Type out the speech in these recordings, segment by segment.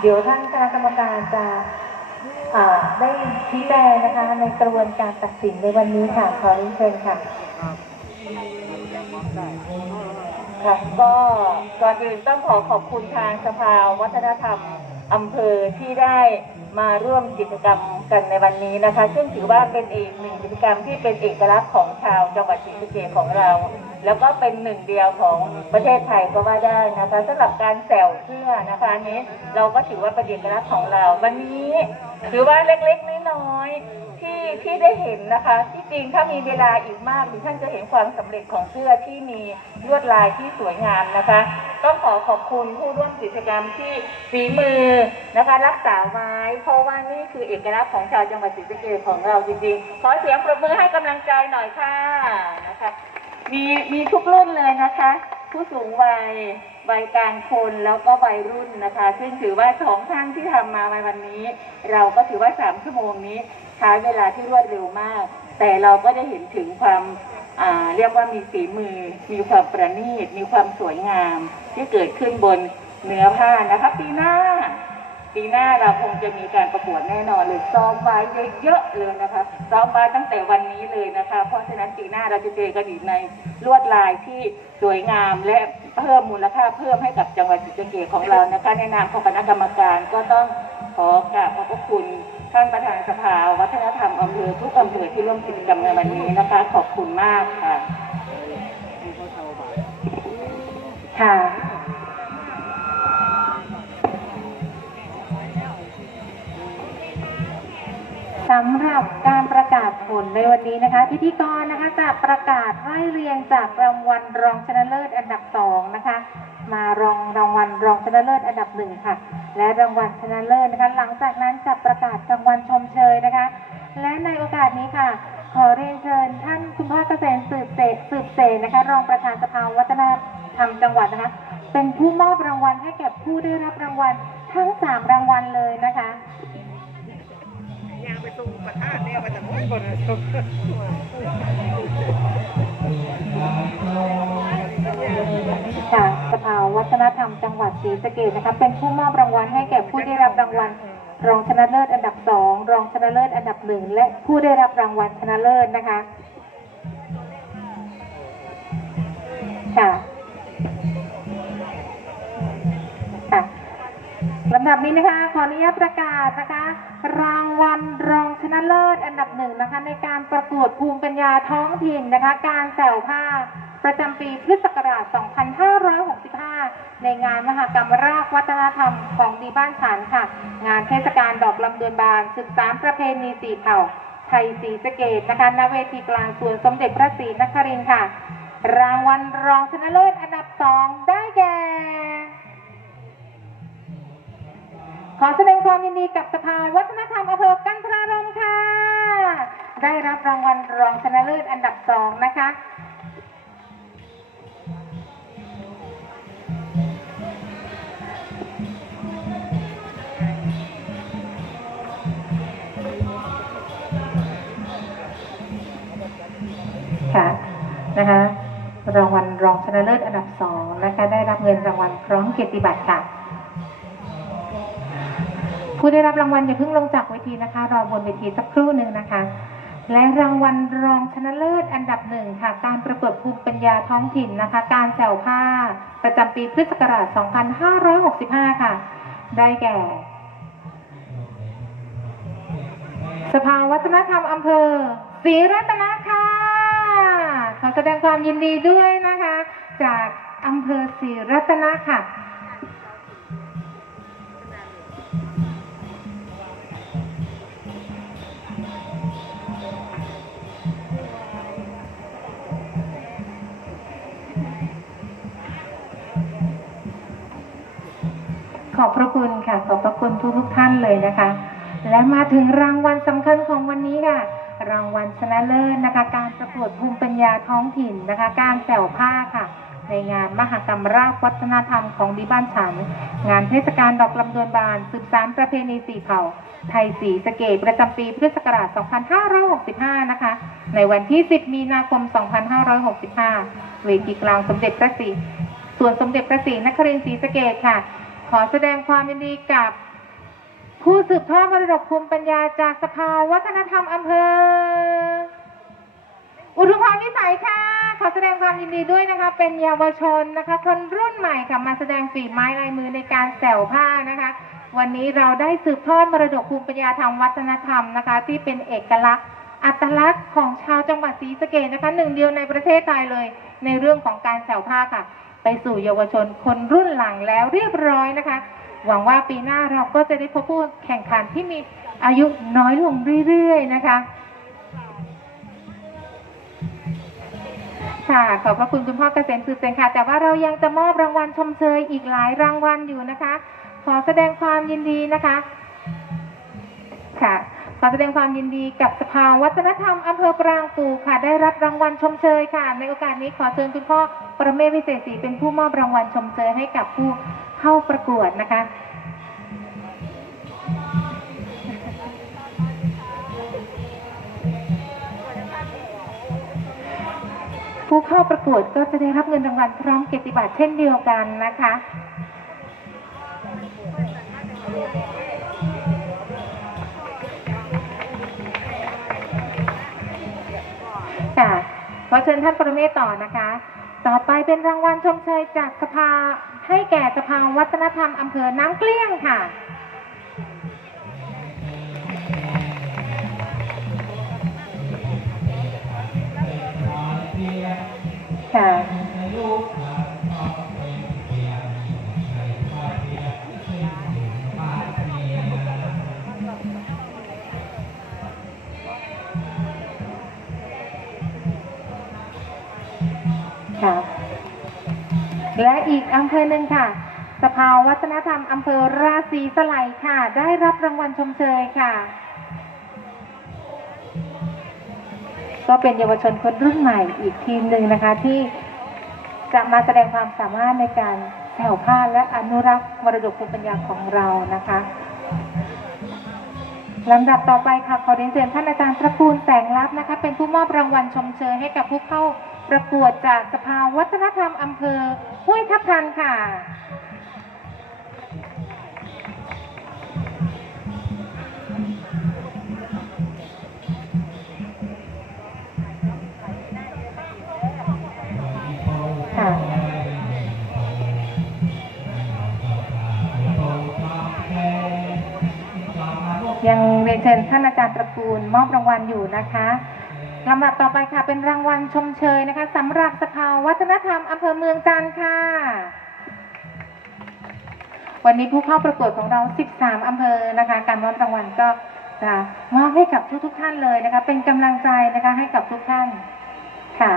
เดี๋ยวท่านคณะกรรมการจะได้ชี้แจงนะคะในกระบวนการตัดสินในวันนี้ค่ะขอเรียนเชิญค่ะค่ะก็ก่อนอื่นต้องขอขอบคุณทางสภาวัฒนธรรมอำเภอที่ได้มาร่วมกิจกรรมกันในวันนี้นะคะ ซึ่งถือว่าเป็นอีกหนึ่งกิจกรรมที่เป็นเอกลักษณ์ของชาวจังหวัดศรีสะเกษของเราแล้วก็เป็นหนึ่งเดียวของประเทศไทยก็ว่าได้นะคะสำหรับการแซวเสื้อนะคะอันนี้เราก็ถือว่าเป็นเอกลักษณ์ของเรา วันนี้ถือว่าเล็กๆน้อยๆที่ที่ได้เห็นนะคะ ที่จริงถ้ามีเวลาอีกมากท่านจะเห็นความสำเร็จของเสื้อที่มีลวดลายที่สวยงามนะคะต้องขอขอบคุณผู้ร่วมกิจกรรมที่ฝีมือนะคะ รักษาไว้เพราะว่านี่คือเอกลักษณ์ของชาวจังหวัดศรีสะเกษของเราจริงๆขอเสียงปรบมือให้กำลังใจหน่อยค่ะนะคะ มีมีทุกรุ่นเลยนะคะ ผู้สูงวัยวัยกลางคนแล้วก็วัยรุ่นนะคะ ซึ่งถือว่าสองท่านที่ทำมาในวันนี้ เราก็ถือว่าสามชั่วโมงนี้ใช้เวลาที่รวดเร็วมาก แต่เราก็ได้เห็นถึงความเรียกว่ามีฝีมือ มีความประณีต มีความสวยงาม ที่เกิดขึ้นบนเนื้อผ้านะคะปีหน้า ปีหน้าเราคงจะมีการประกวดแน่นอนเลยซ้อมไว้เยอะๆเลยนะคะซ้อมไว้ตั้งแต่วันนี้เลยนะคะ เพราะฉะนั้นปีหน้าเราจะเจอกันอีกในลวดลายที่สวยงามและเพิ่มมูลค่าเพิ่มให้กับจังหวัดศรีสะเกษของเรานะคะในนามของคณะกรรมการก็ต้องขอกราบขอบพระคุณท่านประธานสภา วัฒนธรรมอำเภอทุกอำเภอที่ร่วมกิจกรรมในวันนี้นะคะ ขอบคุณมากค่ะค่ะ สำหรับการประกาศผลในวันนี้นะคะ พิธีกรนะคะจะประกาศไล่เรียงจากรางวัลรองชนะเลิศอันดับสองนะคะ มารองรางวัลรองชนะเลิศอันดับหนึ่งค่ะ และรางวัลชนะเลิศนะคะ หลังจากนั้นจะประกาศรางวัลชมเชยนะคะ และในโอกาสนี้ค่ะ ขอเรียนเชิญท่านคุณพ่อเกษมสืบเสสืบเสนนะคะ รองประธานสภาวัฒนธรรมจังหวัดนะคะ เป็นผู้มอบรางวัลให้แก่ผู้ได้รับรางวัลทั้งสามรางวัลเลยนะคะ ยางไปส่งประธานเนี่ยมาจากโน้นก่อนนะส่งจากสภาวัฒนธรรมจังหวัดศรีสะเกษนะคะเป็นผู้มอบรางวัลให้แก่ผู้ได้รับรางวัลรองชนะเลิศอันดับสองรองชนะเลิศอันดับหนึ่งและผู้ได้รับรางวัลชนะเลิศนะคะค่ะ ลำดับนี้นะคะขออนุญาตประกาศนะคะ รางวัลรองชนะเลิศอันดับหนึ่งนะคะ ในการประกวดภูมิปัญญาท้องถิ่นนะคะ การแสวผ้าประจำปีพุทธศักราช 2565 ในงานมหกรรมรากวัฒนธรรมของดีบ้านฉันค่ะ งานเทศกาลดอกลำดวนบาน13ประเพณีสีเผ่า ไทยสีสเกตนะคะณเวทีกลางสวนสมเด็จพระศรีนครินทร์ค่ะ รางวัลรองชนะเลิศอันดับสองได้แก่ ขอแสดงความยินดีกับสภาวัฒนธรรมอำเภอกันทรารมค่ะ ได้รับรางวัลรองชนะเลิศอันดับสองนะคะ ค่ะนะคะรางวัลรองชนะเลิศอันดับสองนะคะได้รับเงินรางวัลพร้อมเกียรติบัตรค่ะ ผู้ได้รับรางวัลอย่าเพิ่งลงจากเวทีนะคะ รอบนเวทีสักครู่หนึ่งนะคะ และรางวัลรองชนะเลิศอันดับหนึ่งค่ะ การประกวดภูมิปัญญาท้องถิ่นนะคะ การแสวผ้า ประจำปีพุทธศักราช 2565 ค่ะ ได้แก่ สภาวัฒนธรรมอำเภอศรีรัตนะค่ะ ขอแสดงความยินดีด้วยนะคะ จากอำเภอศรีรัตนะค่ะ ขอบพระคุณค่ะ ขอบพระคุณทุกทุกท่านเลยนะคะ และมาถึงรางวัลสำคัญของวันนี้ค่ะ รางวัลชนะเลิศนะคะ การประกวดภูมิปัญญาท้องถิ่นนะคะ การแสวผ้าค่ะ ในงานมหกรรมรากวัฒนธรรมของดีบ้านฉัน งานเทศกาลดอกลำดวนบานสืบสานประเพณีสีเผ่า ไทยสีสเกตประจำปีพุทธศักราช 2565 นะคะ ในวันที่ 10 มีนาคม 2565 เวทีกลางสมเด็จพระศรีส่วนสมเด็จพระศรีนครินทร์ศรีสเกตค่ะ ขอแสดงความยินดีกับ ผู้สืบทอดมรดกภูมิปัญญาจากสภาวัฒนธรรมอำเภอ อุทุมพรวิสัยค่ะ ขอแสดงความยินดีด้วยนะคะ เป็นเยาวชนนะคะ คนรุ่นใหม่ค่ะมาแสดงฝีไม้ลายมือในการแสวผ้านะคะ วันนี้เราได้สืบทอดมรดกภูมิปัญญาทางวัฒนธรรมนะคะ ที่เป็นเอกลักษณ์ อัตลักษณ์ของชาวจังหวัดศรีสะเกษนะคะหนึ่งเดียวในประเทศไทยเลย ในเรื่องของการแสวผ้าค่ะ ไปสู่เยาวชนคนรุ่นหลังแล้วเรียบร้อยนะคะ หวังว่าปีหน้าเราก็จะได้พบผู้แข่งขันที่มีอายุน้อยลงเรื่อยๆนะคะค่ะขอบพระคุณคุณพ่อเกษมสืบเซนค่ะ แต่ว่าเรายังจะมอบรางวัลชมเชยอีกหลายรางวัลอยู่นะคะ ขอแสดงความยินดีนะคะ ค่ะ อแสดงความยินดีกับสภาวัฒนธรรมอำเภอปรางกูค่ะ ได้รับรางวัลชมเชยค่ะ ในโอกาสนี้ขอเชิญคุณพ่อประเมศวิเศษศรีเป็นผู้มอบรางวัลชมเชยให้กับผู้เข้าประกวดนะคะผู้เข้าประกวดก็จะได้รับเงินรางวัลพร้อมเกียรติบัตรเช่นเดียวกันนะคะค่ะ อเชิญท่านปรเมศต่อนะคะ ต่อไปเป็นรางวัลชมเชยจากสภาให้แก่สภาวัฒนธรรมอำเภอน้ำเกลี้ยงค่ะค่ะค่ะ และอีกอำเภอหนึ่งค่ะ สภาวัฒนธรรมอำเภอราศีสไลยค่ะ ได้รับรางวัลชมเชยค่ะ ก็เป็นเยาวชนคนรุ่นใหม่อีกทีมหนึ่งนะคะที่จะมาแสดงความสามารถในการแผ่วผ้าและอนุรักษ์มรดกภูมิปัญญาของเรานะคะ ลำดับต่อไปค่ะขอเรียนเชิญท่านอาจารย์ตระกูลแสงลับนะคะ เป็นผู้มอบรางวัลชมเชยให้กับผู้เข้าประกวดจากสภาวัฒนธรรมอำเภอห้วยทับทันค่ะค่ะ นเชิญท่านอาจารย์ตระกูลมอบรางวัลอยู่นะคะลำดับต่อไปค่ะ เป็นรางวัลชมเชยนะคะสำหรับสภาวัฒนธรรมอำเภอเมืองจันทร์ค่ะ วันนี้ผู้เข้าประกวดของเรา 13 อำเภอนะคะ การมอบรางวัลก็จะมอบให้กับทุกๆท่านเลยนะคะ เป็นกำลังใจนะคะให้กับทุกท่านค่ะ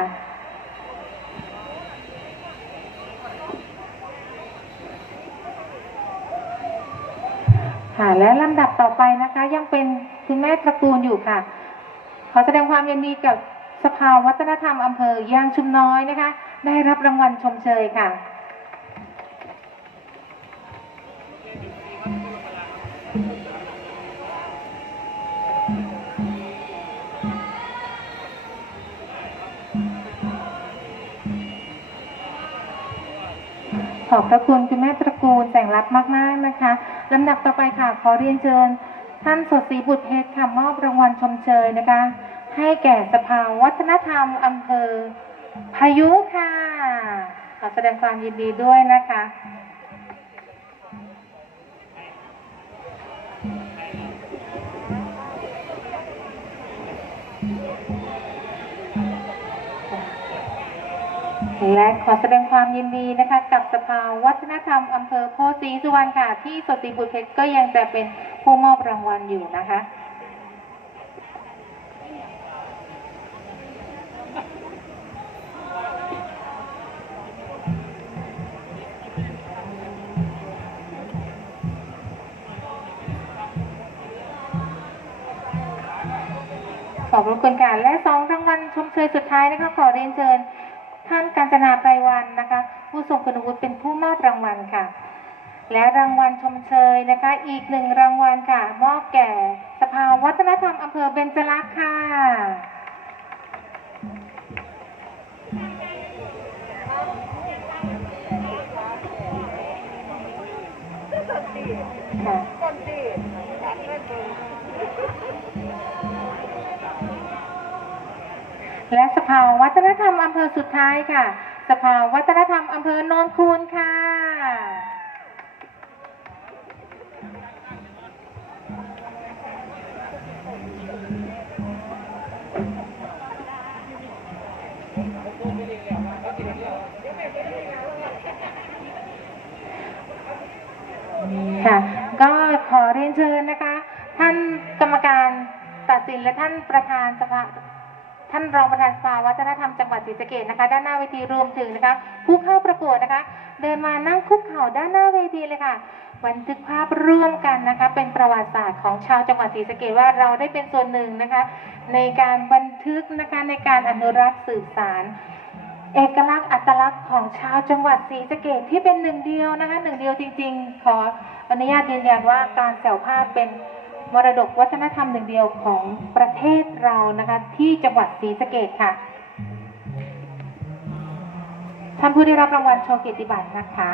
ค่ะ และลำดับต่อไปนะคะ ยังเป็นคุณแม่ตระกูลอยู่ค่ะ ขอแสดงความยินดีกับสภาวัฒนธรรมอำเภอยางชุมน้อยนะคะ ได้รับรางวัลชมเชยค่ะ ขอบพระคุณคุณแม่ตระกูลแต่งรับมากๆนะคะลำดับต่อไปค่ะ ขอเรียนเชิญ ท่านสดศรีบุตรเพชรค่ะมอบรางวัลชมเชยนะคะ ให้แก่สภาวัฒนธรรมอำเภอ พายุค่ะ ขอแสดงความยินดีด้วยนะคะ และขอแสดงความยินดีนะคะ กับสภาวัฒนธรรมอำเภอโพธิ์ศรีสุวรรณค่ะ ที่สตรีบุตรเพชรก็ยังจะเป็นผู้มอบรางวัลอยู่นะคะขอบคุณค่ะและสองรางวัลชมเชยสุดท้ายนะคะขอเรียนเชิญ ท่านกาญจนาไพรวันนะคะ ผู้ทรงคุณวุฒิเป็นผู้มอบรางวัลค่ะ และรางวัลชมเชยนะคะ อีกหนึ่งรางวัลค่ะ มอบแก่สภาวัฒนธรรมอำเภอเบญจลักษณ์ค่ะค่ะ และสภาวัฒนธรรมอำเภอสุดท้ายค่ะ สภาวัฒนธรรมอำเภอโนนคูนค่ะ ค่ะ ก็ขอเรียนเชิญนะคะ ท่านกรรมการตัดสินและท่านประธานสภา ท่านรองประธานสภาวัฒนธรรมจังหวัดศรีสะเกษนะคะ ด้านหน้าเวทีรวมถึงนะคะ ผู้เข้าประกวดนะคะ เดินมานั่งคุกเข่าด้านหน้าเวทีเลยค่ะ บันทึกภาพร่วมกันนะคะ เป็นประวัติศาสตร์ของชาวจังหวัดศรีสะเกษว่าเราได้เป็นส่วนหนึ่งนะคะ ในการบันทึกนะคะในการอนุรักษ์สืบสารเอกลักษณ์อัตลักษณ์ของชาวจังหวัดศรีสะเกษที่เป็นหนึ่งเดียวนะคะหนึ่งเดียวจริง ๆ ขออนุญาตยืนยันว่าการแสวผ้าเป็น มรดกวัฒนธรรมหนึ่งเดียวของประเทศเรานะคะที่จังหวัดศรีสะเกษค่ะท่านผู้ได้รับรางวัลโชว์เกียรติบัตรนะคะ